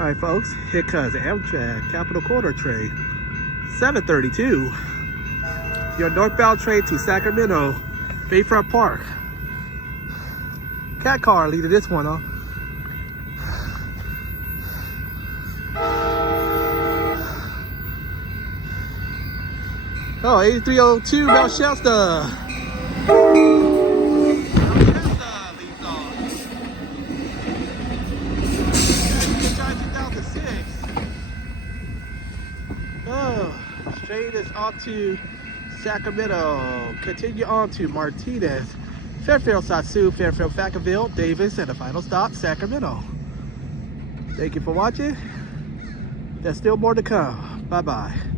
Alright folks, here comes Amtrak Capital Corridor train 732. Your northbound train to Sacramento, Bayfront Park. Cat car leading this one, huh? Oh, 8302 Mount Shasta. Oh, train is on to Sacramento. Continue on to Martinez, Fairfield, Sasu, Fairfield, Vacaville, Davis, and the final stop, Sacramento. Thank you for watching. There's still more to come. Bye-bye.